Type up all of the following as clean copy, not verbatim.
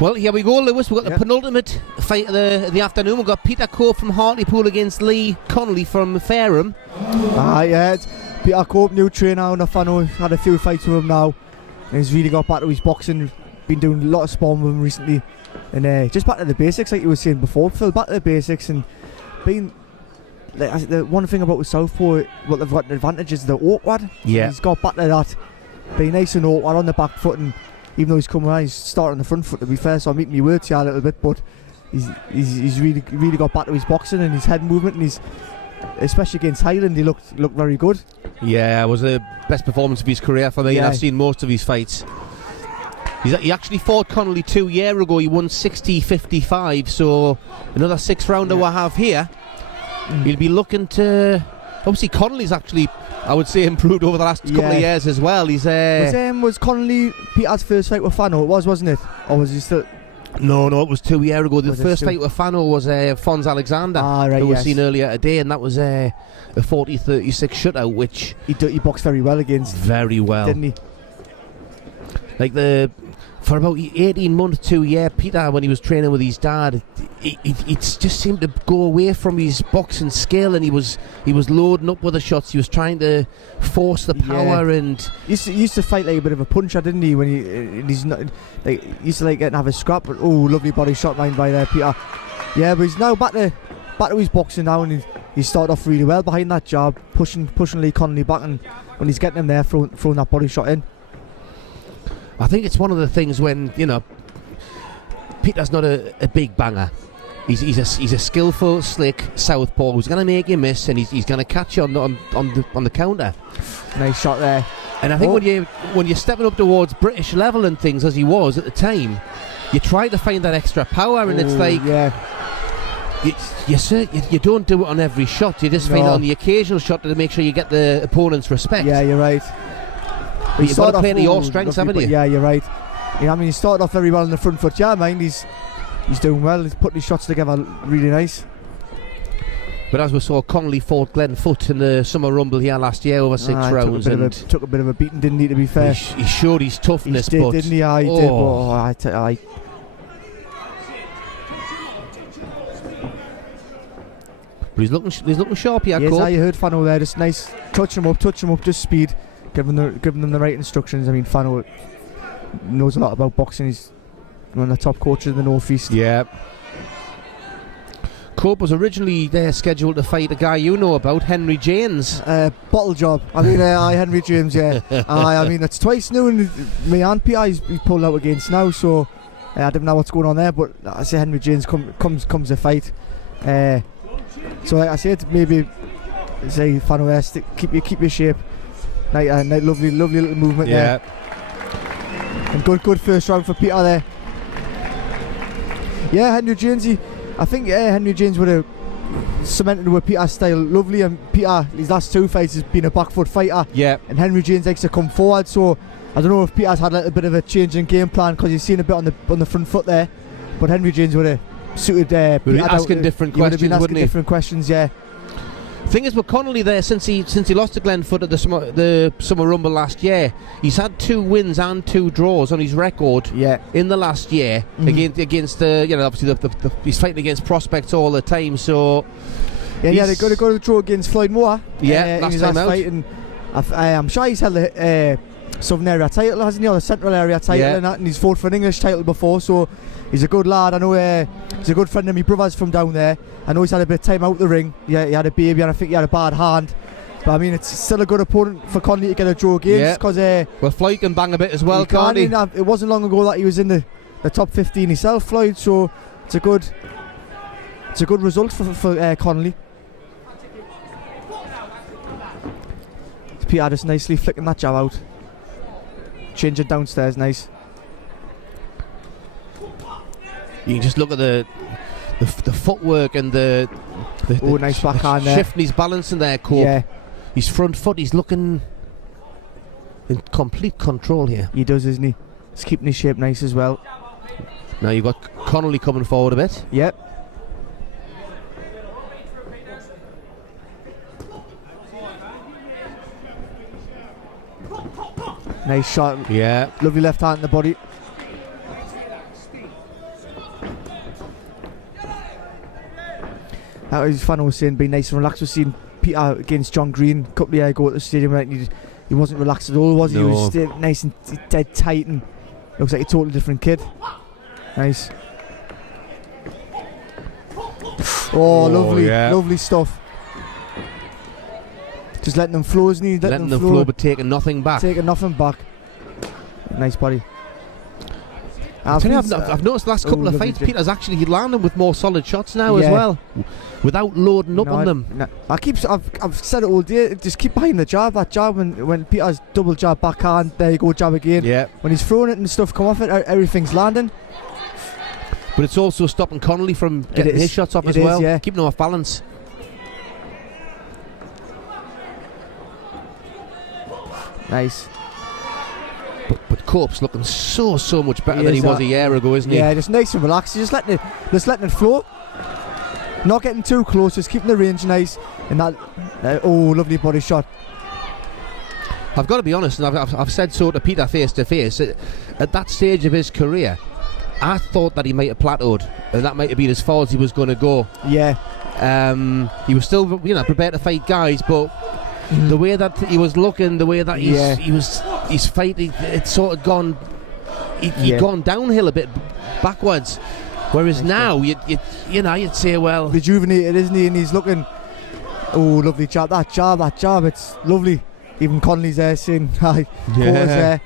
Well, here we go, Lewis. We've got the penultimate fight of the afternoon. We've got Peter Cope from Hartlepool against Lee Connelly from Fareham. Yeah, it's Peter Cope, new trainer on the Fano. Had a few fights with him now. And he's really got back to his boxing. Been doing a lot of sparring with him recently. And just back to the basics, like you were saying before, Phil. Back to the basics and being... Like, the one thing about with Southpaw, what they've got an advantage is the awkward. Yeah. He's got back to that. Being nice and awkward on the back foot, and even though he's coming around, he's starting on the front foot, to be fair, so I'm eating my words here a little bit, but he's really got back to his boxing and his head movement, and he's, especially against Highland, he looked very good. Yeah, it was the best performance of his career for me, and I've seen most of his fights. He actually fought Connelly 2 years ago. He won 60-55, so another 6th rounder we'll have here. He'll be looking to... Obviously, Connelly's actually, I would say, improved over the last couple of years as well. He's was Connelly Peter's first fight with Fano? It was, wasn't it? Or was he still... No, it was 2 years ago. The first fight with Fano was Fons Alexander, who was seen earlier today, and that was a 40-36 shutout, which... He boxed very well against. Very well. Didn't he? Like for about 18 months, 2 years, Peter, when he was training with his dad, it just seemed to go away from his boxing skill, and he was loading up with the shots. He was trying to force the power, and he used to fight like a bit of a puncher, didn't he? When he's not like, he used to like getting have a scrap. But lovely body shot line by there, Peter. Yeah, but he's now back to his boxing now, and he started off really well behind that jab, pushing Lee Connelly back, and when he's getting him there, throwing that body shot in. I think it's one of the things when, you know, Peter's not a big banger. He's a skillful, slick southpaw who's going to make you miss, and he's going to catch you on the counter. Nice shot there. And I think when you're stepping up towards British level and things, as he was at the time, you try to find that extra power, and it's like you don't do it on every shot. You just find it on the occasional shot to make sure you get the opponent's respect. Yeah, you're right. But you've got to play to your strengths, haven't you? Yeah, you're right. I mean, he started off very well on the front foot. Yeah, mind he's doing well. He's putting his shots together really nice. But as we saw, Connelly fought Glenn Foot in the Summer Rumble here last year over 6 rounds. Took a bit of a beating, didn't he, to be fair? He showed his toughness. He did, didn't he? Yeah, he did. But he's looking sharp here, Yes, Cope. I heard Fano there. Just nice. Touch him up, just speed. Giving them the right instructions. I mean, Fano knows a lot about boxing. He's one of the top coaches in the North East. Yeah. Cope was originally scheduled to fight a guy you know about, Henry James. Bottle job. I mean, Henry James, yeah. I mean, it's twice now, and me and Peter he's pulled out against now, so I don't know what's going on there, but I say Henry James comes a fight. So like I said, maybe say Fano, keep your shape. Night, lovely little movement there. And good first round for Peter there. Yeah, Henry James, I think Henry James would have cemented with Peter's style lovely, and Peter, his last 2 fights, has been a back foot fighter. Yeah. And Henry James likes to come forward, so I don't know if Peter's had a little bit of a change in game plan, because he's seen a bit on the front foot there. But Henry James would have suited Peter. Asking different questions, wouldn't he? Different questions, yeah. Thing is with Connelly there, since he lost to Glenn Foot at the Summer Rumble last year, he's had 2 wins and 2 draws on his record. In the last year against the obviously he's fighting against prospects all the time. So they got to draw against Floyd Moore. Last time out. Fight, and I'm sure he's held the Southern area title, hasn't he, or the Central area title, and he's fought for an English title before. So he's a good lad. I know he's a good friend of my brother's from down there. I know he's had a bit of time out the ring. Yeah, he had a baby, and I think he had a bad hand. But I mean, it's still a good opponent for Connelly to get a draw against. Because well, Floyd can bang a bit as well, can't he? It wasn't long ago that he was in the top 15 himself, Floyd. So it's a good result for Connelly. Peter just nicely flicking that jab out. Change it downstairs, nice. You can just look at the footwork and the nice backhand there. Shifting his balance in there, Cope. Yeah. His front foot, he's looking in complete control here. He does, isn't he? He's keeping his shape nice as well. Now you've got Connelly coming forward a bit. Yep. Nice shot. Yeah. Lovely left hand in the body. That was fun. I was saying, be nice and relaxed. We've seen Peter against John Green a couple of years ago at the stadium. Right? He wasn't relaxed at all, was he? No. He was nice and dead tight, and looks like a totally different kid. Nice. Oh, lovely, lovely stuff. Just letting them flow, isn't he? Letting them flow, but taking nothing back. Taking nothing back. Nice body. I've noticed the last couple of fights, Peter's actually landing with more solid shots now as well, without loading up on them. No. I've said it all day. Just keep behind the jab. That jab when Peter's double jab backhand, there you go, jab again. Yeah. When he's throwing it and stuff come off it, everything's landing. But it's also stopping Connelly from getting his shots off as well. Yeah. Keeping him off balance. Nice. But Cope's looking so much better than he was a year ago, isn't he? Yeah, just nice and relaxed. Just letting it flow. Not getting too close, just keeping the range nice. And that, lovely body shot. I've got to be honest, and I've said so to Peter face to face. At that stage of his career, I thought that he might have plateaued, and that might have been as far as he was going to go. Yeah. He was still, prepared to fight guys, but the way that he was looking, the way that he's fighting, it's sort of gone. He'd gone downhill a bit, backwards. Whereas now, you'd say, well, rejuvenated, isn't he? And he's looking. Oh, lovely jab! That jab! It's lovely. Even Connelly's there saying, "Hi, Cora's there."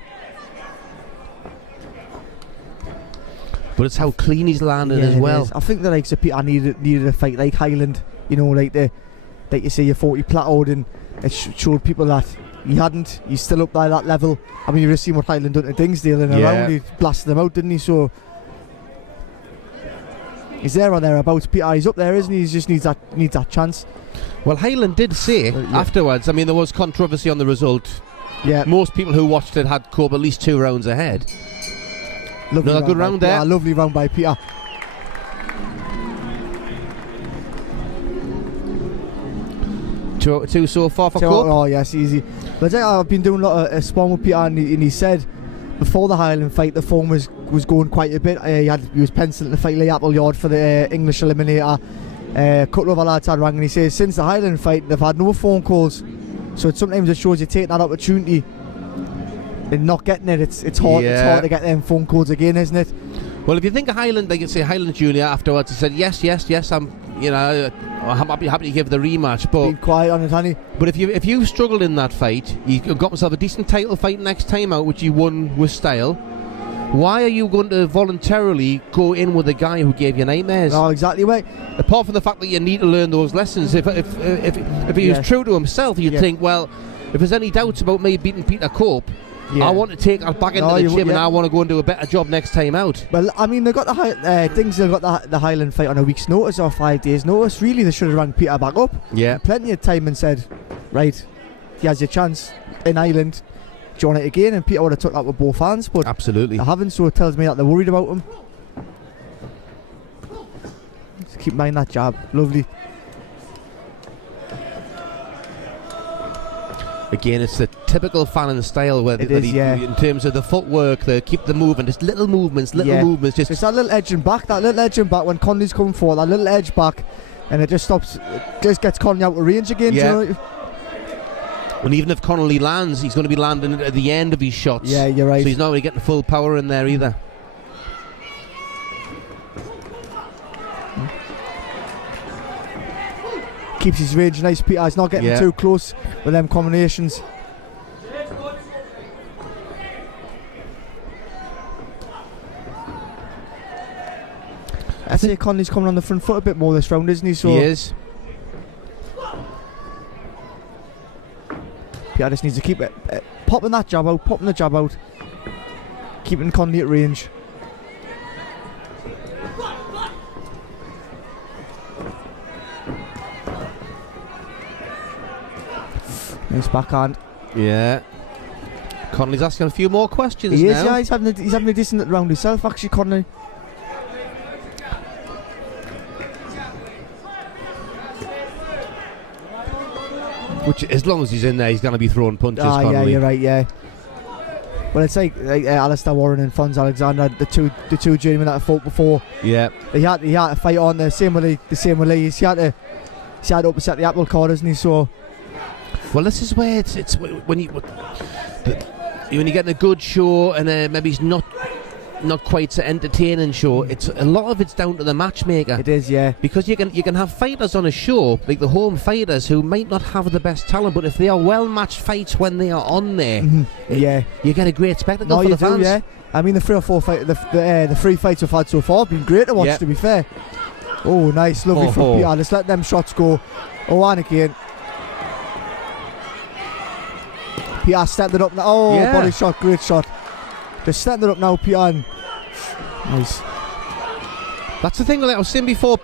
But it's how clean he's landing as well. I think the likes of Peter needed a fight like Highland. Like you say, you're 40 plateaued, and it showed people that he hadn't. He's still up by that level. I mean, you've just seen what Highland done to Dingsdale and around. He blasted them out, didn't he? So he's there or thereabouts. Peter, he's up there, isn't he? He just needs that chance. Well, Highland did say afterwards. I mean, there was controversy on the result. Yeah. Most people who watched it had Cope at least 2 rounds ahead. Another good round there. Lovely round by Peter. Two so far for Cope. Oh yes, easy. But I've been doing a lot of sparring with Peter, and he said before the Highland fight the form was going quite a bit. He was penciling to fight Lee Appleyard for the English Eliminator. A couple of other lads had rang, and he says since the Highland fight they've had no phone calls. So sometimes it shows you taking that opportunity and not getting it. It's hard. It's hard to get them phone calls again, isn't it? Well, if you think of Highland, like you say, Highland Junior afterwards, he said yes. I'm happy to give the rematch. But being quiet on it, honey. But if you struggled in that fight, you got yourself a decent title fight next time out, which you won with style. Why are you going to voluntarily go in with a guy who gave you nightmares? Oh, exactly right. Apart from the fact that you need to learn those lessons, if he was true to himself, you'd think, well, if there's any doubts about me beating Peter Cope, I want to take that back into the gym, and I want to go and do a better job next time out. Well, I mean, they got they've got the Highland fight on a week's notice or 5 days' notice. Really, they should have rang Peter back up. Yeah, plenty of time, and said, right, he has your chance in Ireland. Do you want it again? And Peter would have took that with both hands, but absolutely, they haven't. So it tells me that they're worried about him. Just keep in mind that jab, lovely. Again, it's the typical Fannin style where in terms of the footwork, they keep the movement, just little movements, just it's that little edging back, when Connelly's coming forward, that little edge back, and it just stops, just gets Connelly out of range again. Yeah. You know? And even if Connelly lands, he's going to be landing at the end of his shots. Yeah, you're right. So he's not really getting full power in there either. Keeps his range nice, Peter. He's not getting too close with them combinations. I think Connelly's coming on the front foot a bit more this round, isn't he? So he is. Peter just needs to keep popping the jab out, keeping Connelly at range. Nice backhand. Yeah. Connelly's asking a few more questions now. He is, yeah. He's having a decent round himself, actually, Connelly. Which, as long as he's in there, he's going to be throwing punches, Connelly. Yeah, you're right, yeah. Well, it's like Alistair Warren and Fonz Alexander, the two gentlemen that I fought before. Yeah. He had to fight on the same way Lee. He had to he's had to upset the apple cart, isn't he? So, well, this is where it's when you're getting a good show and maybe he's not quite so entertaining show. It's a lot of it's down to the matchmaker. it is, yeah. Because you can have fighters on a show like the home fighters who might not have the best talent, but if they are well matched fights when they are on there, Yeah. you get a great spectacle No, for you the fans. do, yeah. I mean, the 3 or 4 the 3 fights we've had so far have been great to watch. Yeah. To be fair. Oh, nice, lovely from Peter. Let's let them shots go. Oh, and again. Peter stepped it up now. Oh, Yeah. body shot, great shot. Just stepped it up now, Peter. Nice. That's the thing that I was saying before.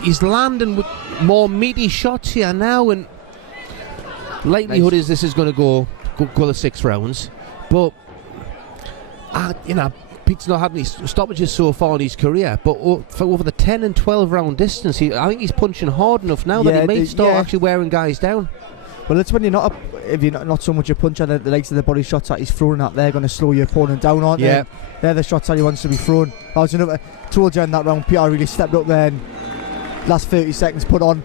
He's landing with more meaty shots here now, and likelihood is this is going to go the 6 rounds. But Pete's not had any stoppages so far in his career, but for over the 10 and 12 round distance, I think he's punching hard enough now that he may start actually wearing guys down. Well, it's when you're not if you're not so much a puncher, the likes of the body shots that he's throwing out there going to slow your opponent down, aren't they? They're the shots that he wants to be thrown. I was told you in that round, Peter really stepped up there and last 30 seconds put on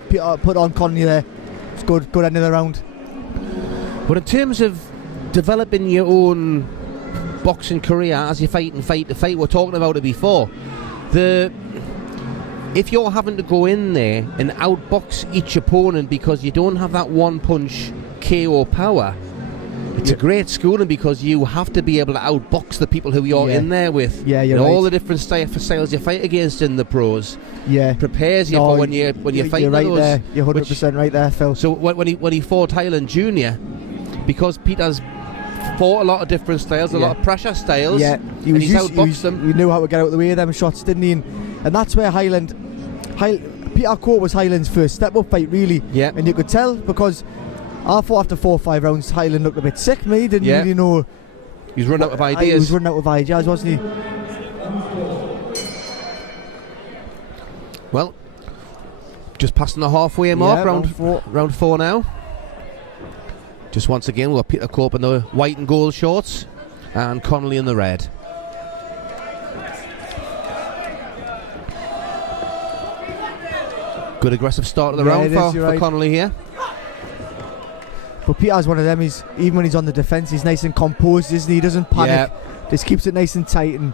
Connelly there. It's good end of the round. But in terms of developing your own boxing career as you fight to fight, we're talking about it before. If you're having to go in there and outbox each opponent because you don't have that one punch KO power, it's a great schooling because you have to be able to outbox the people who you're in there with. Yeah, you're all right. the different styles you fight against in the pros. Yeah, prepares you for when you fight you're right those. There. You're 100% right there, Phil. So when he fought Highland Jr., because Peter's fought a lot of different styles, a lot of pressure styles. Yeah, he's outboxed them. He knew how to get out of the way of them shots, didn't he? And that's where Peter Court was Highland's first step-up fight, really. Yeah. And you could tell because I thought after 4 or 5 rounds, Highland looked a bit sick. Me, didn't really know. He's run out of ideas. He was running out of ideas, wasn't he? Well, just passing the halfway mark, round 4 now. Just once again, we've got Peter Cope in the white and gold shorts and Connelly in the red. Good aggressive start of the round for Connelly here. But Peter's one of them. Even when he's on the defence, he's nice and composed, isn't he? He doesn't panic. Just keeps it nice and tight. And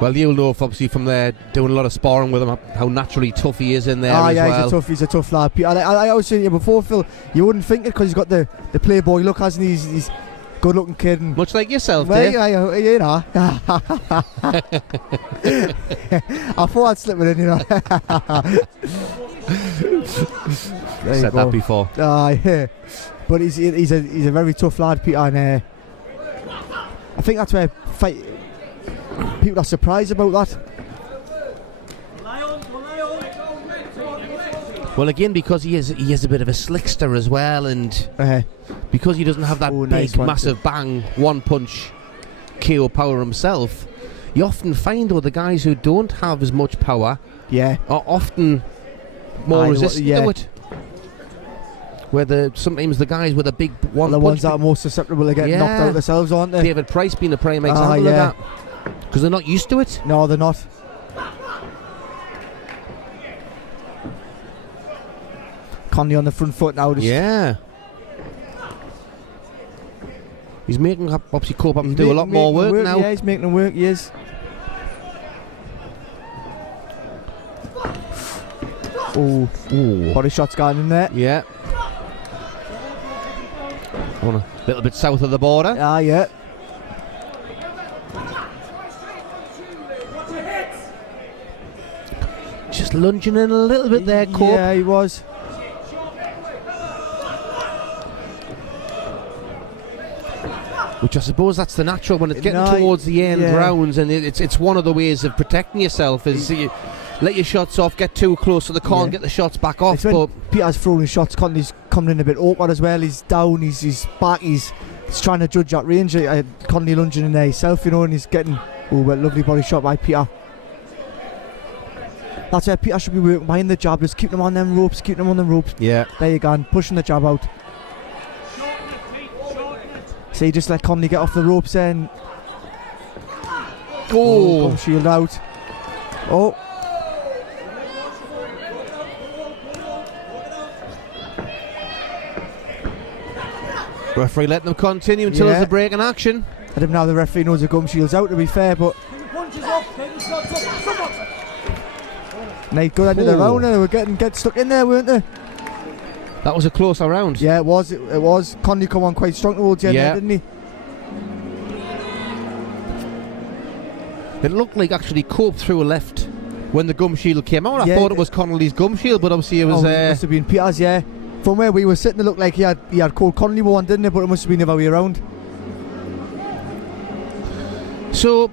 well, you'll know obviously from there doing a lot of sparring with him how naturally tough he is in there as well. He's a tough lad. Peter, I was saying to you before, Phil, you wouldn't think it because he's got the playboy look, hasn't he? He's good looking kid. And much like yourself, well, Dave. you know. I thought I'd slip it in, you know. Said that before. Yeah. But he's a very tough lad, Peter, and I think that's where people are surprised about that. Well, again, because he is a bit of a slickster as well, and because he doesn't have that big, massive bang, one punch KO power himself, you often find though the guys who don't have as much power are often more resistant to it. Where sometimes the guys with a big one the punch, ones that are most susceptible to getting knocked out themselves, aren't they? David Price being a prime example of that, because they're not used to it. No, they're not. Connelly on the front foot now. He's making obviously Cope up to do a lot more work now. Yeah, he's making them work. He is. Oh, body shots going in there. Yeah. On a little bit south of the border. Yeah. Just lunging in a little bit there, Cope. Yeah, he was. Which I suppose that's the natural when it's getting towards the end rounds, and it's one of the ways of protecting yourself is you let your shots off, get too close so they can't get the shots back off. But Peter's throwing shots, Connelly's coming in a bit awkward as well. He's down, he's back, he's trying to judge that range. Connelly lunging in there himself, and he's getting lovely body shot by Peter. That's where Peter should be working behind the jab, just keep them on them ropes, Yeah. There you go, and pushing the jab out. So you just let Connelly get off the ropes and gum shield out. Referee letting them continue until there's a break in action. I don't know how the referee knows the gum shield's out, to be fair, but nice, good end of the round. They were getting stuck in there, weren't they? That was a closer round. Yeah, it was. It was. Connelly come on quite strong towards the end there, didn't he? It looked like actually Cope threw a left when the gum shield came out. I thought it was Connelly's gum shield, but obviously it was. It must have been Peter's, yeah. From where we were sitting, it looked like he had called Connelly one, didn't it? But it must have been the other way around. So,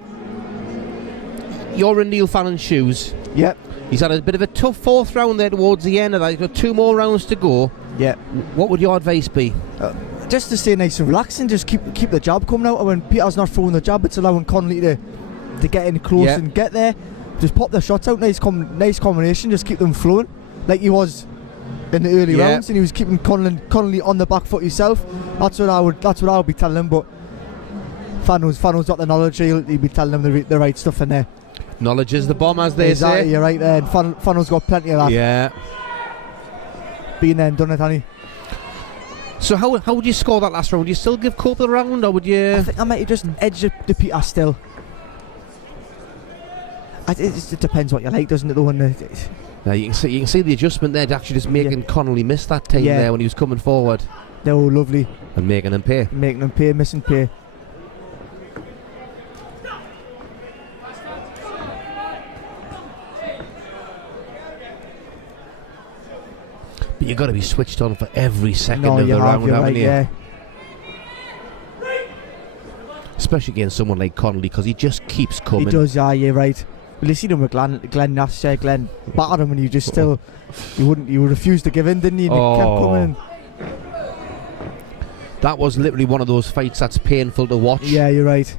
you're in Neil Fannon's shoes. Yep. He's had a bit of a tough fourth round there towards the end of that. He's got 2 more rounds to go. Yeah. What would your advice be? Just to stay nice and relaxing, just keep the jab coming out. And when Peter's not throwing the jab, it's allowing Connelly to get in close and get there. Just pop the shots out, nice combination, just keep them flowing. Like he was in the early rounds, and he was keeping Connelly on the back foot himself. That's what I would be telling him, but Fano's got the knowledge, he'll be telling them the right stuff in there. Knowledge is the bomb, as they say. You're right there, and Fano's got plenty of that. Yeah. Been there and done it, hasn't he? So how would you score that last round? Would you still give Cope the round, or would you... I think I might just edge the Peter still. It depends what you like, doesn't it, though? Now you can see the adjustment there, actually just making Connelly miss that time there when he was coming forward. They were lovely. And making him pay. Missing pay. But you've got to be switched on for every second of the round, haven't you? Yeah. Especially against someone like Connelly, because he just keeps coming. He does, yeah, you're right. Well, you seen him with Glenn Nash, Glenn battered him, and you just still, you refused to give in, didn't you? And he kept coming. That was literally one of those fights that's painful to watch. Yeah, you're right.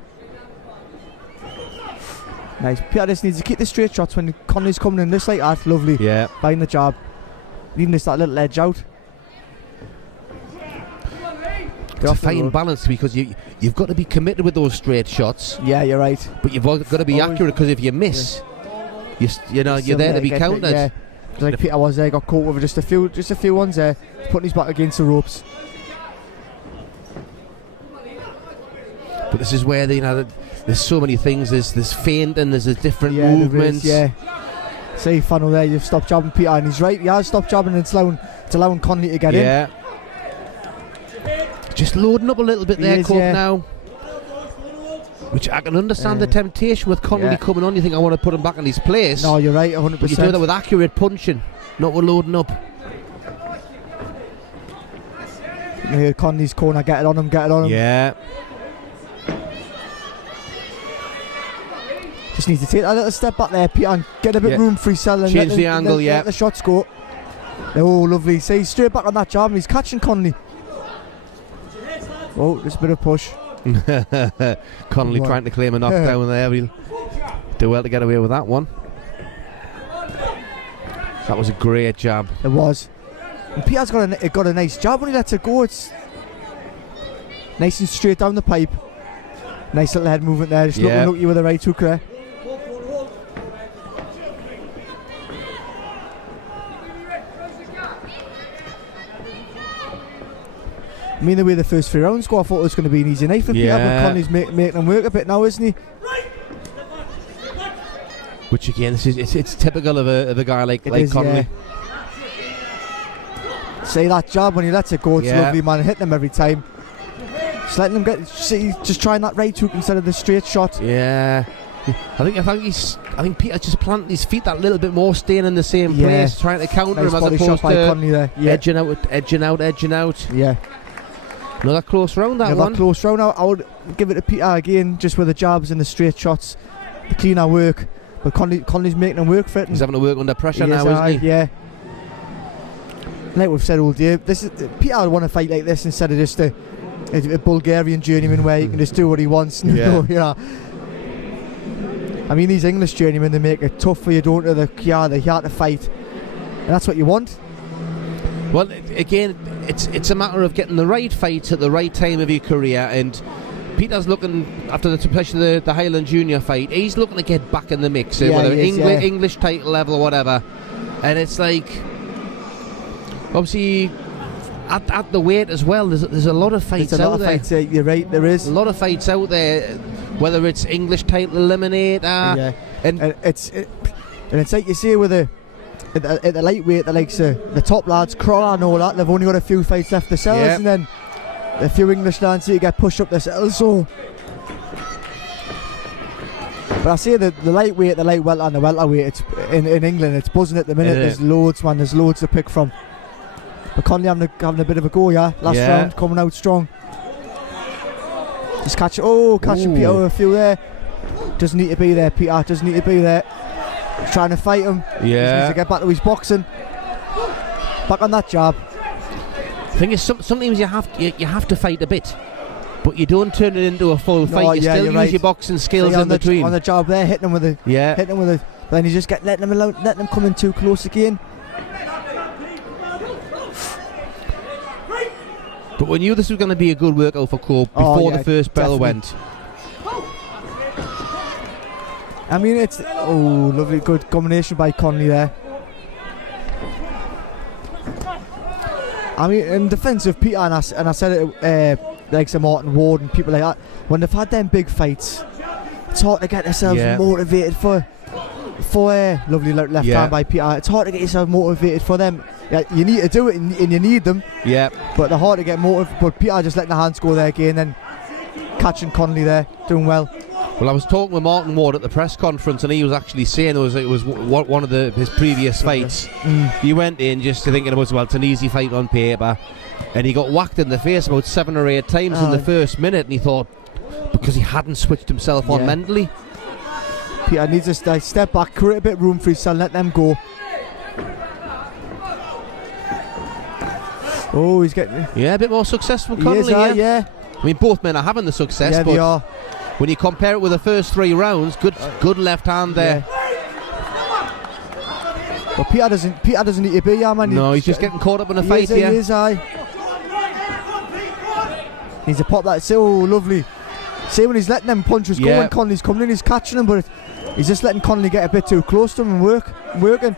Nice. Peter just needs to keep the straight shots when Connelly's coming in this like that. Lovely. Yeah. Buying the jab. Leaving this that little edge out. It's a fine balance, because you've got to be committed with those straight shots. Yeah, you're right. But you've got to be accurate, because if you miss, you're there to be counted. Yeah. Like Peter was there, got caught with just a few ones there, putting his back against the ropes. But this is where there's so many things. There's feinting, there's a different movements. See, Fano there, you've stopped jabbing Peter, and he's right. He has stopped jabbing, and it's allowing Connelly to get in. Yeah. Just loading up a little bit there, Cope, now. Which I can understand the temptation with Connelly coming on. You think, I want to put him back in his place. No, you're right, 100%. But you do that with accurate punching, not with loading up. You hear Connelly's corner, get it on him. Yeah. Just needs to take that little step back there, Peter, and get a bit room for himself. And change the angle, let the shots go. Oh, lovely. See, straight back on that jab, and he's catching Connelly. Oh, there's a bit of push. Connelly trying to claim a knockdown there. He'll do well to get away with that one. That was a great jab. It was. And Peter's got a nice jab when he lets it go. It's nice and straight down the pipe. Nice little head movement there. Just looking at you with the right hook there. I mean, the way the first 3 rounds go, I thought it was going to be an easy night for Peter, but Connelly's making him work a bit now, isn't he? Which again, it's typical of a guy like Connelly. See that jab when he lets it go, it's lovely, man. Hitting him every time. Just letting him just trying that right hook instead of the straight shot. Yeah. I think Peter's just planting his feet that little bit more, staying in the same place, trying to counter him as opposed to edging out. Yeah. Another close round, that one. Close round. I would give it to Peter again, just with the jabs and the straight shots, the cleaner work. But Connelly's making him work for it. He's having to work under pressure now, isn't he? Yeah. Like we've said all day, Peter would want to fight like this instead of just a Bulgarian journeyman where he can just do what he wants. You know. I mean, these English journeymen, they make it tough for you, don't they? They're here to fight, and that's what you want. Well, again, it's a matter of getting the right fight at the right time of your career, and Peter's looking, after especially the Highland Junior fight, he's looking to get back in the mix, whether English title level or whatever. And it's like, obviously, at the weight as well, there's a lot of fights There's a lot out of there. fights, you're right, there is. A lot of fights out there, whether it's English title eliminator, and it's like you say with at the lightweight, the likes of the top lads, Crawler and all that, they've only got a few fights left themselves, and then a few English lads here get pushed up themselves. So, but I say that the lightweight, the light welter, and the welterweight, it's in England, it's buzzing at the minute. There's loads, man. There's loads to pick from. But Connelly having a bit of a go, last round, coming out strong. Just catching Peter with a few there. Doesn't need to be there, Peter. Doesn't need to be there. Trying to fight him. Just needs to get back to his boxing. Back on that jab. The thing is, sometimes you have to fight a bit, but you don't turn it into a full fight. You still use your boxing skills in between. On the jab there, hitting him with it. Then you just letting him come in too close again. But we knew this was going to be a good workout for Cope before the first bell went. I mean, it's lovely, good combination by Connelly there. I mean, in defence of Peter, and I said it, like Sir Martin Ward and people like that, when they've had them big fights, it's hard to get themselves motivated for lovely left hand by Peter. It's hard to get yourself motivated for them. Yeah, you need to do it and you need them. Yeah. But they're hard to get motivated. But Peter just letting the hands go there again, then catching Connelly there, doing well. Well, I was talking with Martin Ward at the press conference, and he was actually saying it was one of his previous fights. He went in just thinking about, well, it's an easy fight on paper, and he got whacked in the face about 7 or 8 times in the first minute, and he thought, because he hadn't switched himself on mentally. Peter needs to step back, create a bit of room for himself, let them go. Oh, he's getting... Yeah, a bit more success from Connelly. I mean, both men are having the success, but they are. When you compare it with the first 3 rounds, good left hand there. But Peter doesn't need to be here, man. No, he's just getting caught up in a fight here. He is, He's a pop that. So lovely. See when he's letting them punches go when Connelly's coming in, he's catching him, but he's just letting Connelly get a bit too close to him and working.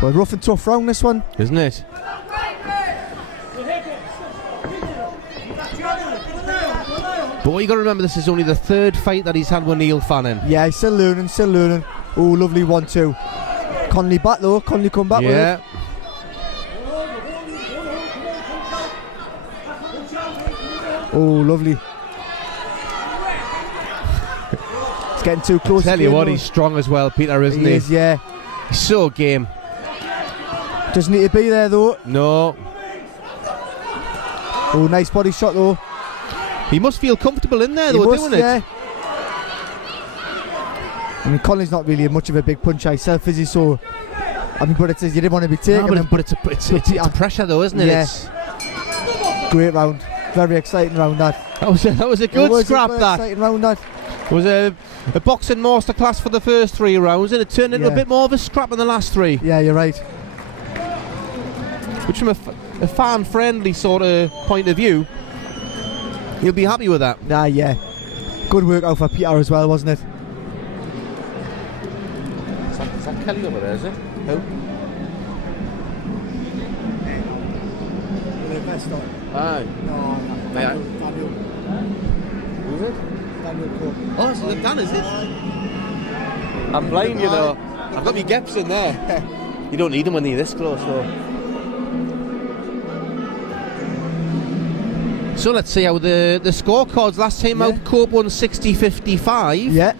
But rough and tough round this one, isn't it? But what you got to remember, this is only the 3rd fight that he's had with Neil Fannin. Yeah, he's still learning. Oh, lovely 1-2. Connelly back though. Connelly come back with it. Oh, lovely. It's getting too close. I tell you what, he's strong as well, Peter, isn't he? He is, yeah. He's so game. Doesn't need to be there though. No. Oh, nice body shot though. He must feel comfortable in there though, doing it. I mean, Connelly's not really much of a big puncher himself, is he? So, I mean, but you didn't want to be taking him. But it's a pressure though, isn't it? Yeah. Great round. Very exciting round that. That was a good scrap. Exciting round that. It was a boxing masterclass for the first 3 rounds, and it turned into a bit more of a scrap in the last 3. Yeah, you're right. Which, from a fan-friendly sort of point of view, you'll be happy with that. Yeah. Good workout for Peter as well, wasn't it? Is that Kelly over there, is it? Who? Aye. No, Daniel. Who's it? Daniel. Oh, it's Dan, is it? I'm blind, you know. I've got my gaps in there. You don't need them when you're this close, though. So let's see how the scorecards last time out. Cope won 60-55. Yeah.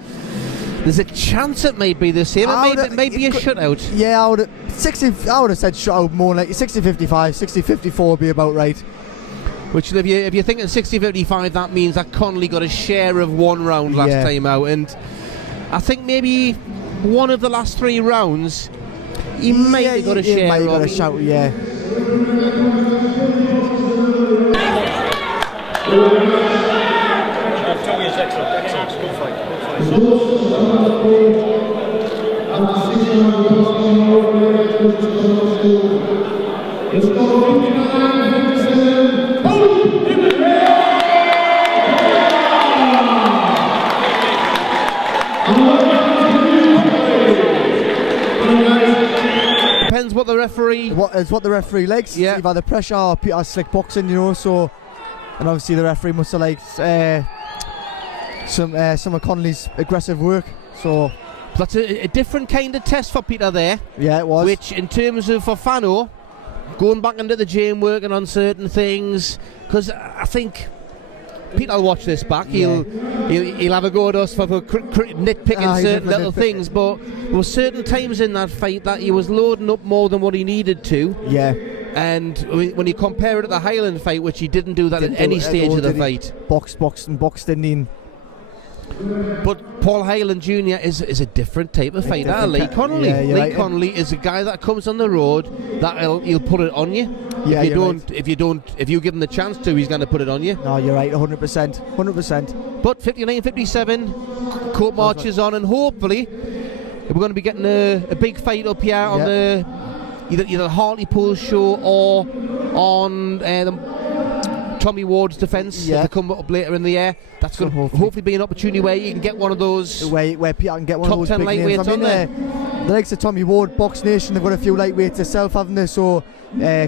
There's a chance it may be the same. It may be a shutout. Yeah, I would have said shutout more like 60-55, 60-54 would be about right. Which, if you're thinking 60-55, that means that Connelly got a share of 1 round last time out, and I think maybe one of the last 3 rounds he might have got a share. Might have got a shout, yeah. Excellent. depends what the referee. What the referee likes. Yeah. Either the pressure or Peter's slick boxing, you know. So, and obviously the referee must have liked some of Connelly's aggressive work. So That's a different kind of test for Peter there. yeah, it was. Which, in terms of for Fano, going back into the gym, working on certain things, because I think Peter will watch this back. He'll have a go at us for nitpicking certain little things, but there were certain times in that fight that he was loading up more than what he needed to. Yeah. And when you compare it to the Highland fight, which he didn't do that at any stage of the fight. Boxed, didn't he? But Paul Highland Jr. is a different type of fighter. Lee Connelly. Yeah, Lee right. Connelly is a guy that comes on the road that he'll put it on you. Yeah, if you give him the chance to, he's going to put it on you. No, you're right, 100%. But 59-57, court marches on, and hopefully we're going to be getting a big fight up here on the either Hartlepool show or on Tommy Ward's defence. If they come up later in the year, that's going to hopefully be an opportunity where you can get one of those where Peter can get one top of those 10 big names. lightweights on there. The likes of Tommy Ward, Box Nation, they've got a few lightweights themselves, haven't they? So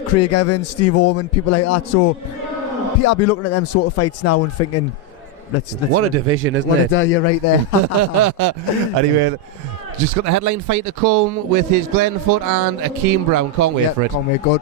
Craig Evans, Steve Oman, people like that. So Peter will be looking at them sort of fights now and thinking, let's what a division, isn't it? You're right there. Anyway, just got the headline fight to come with his Glenn Foot and Akeem Brown. Can't wait for it. Can't wait, good.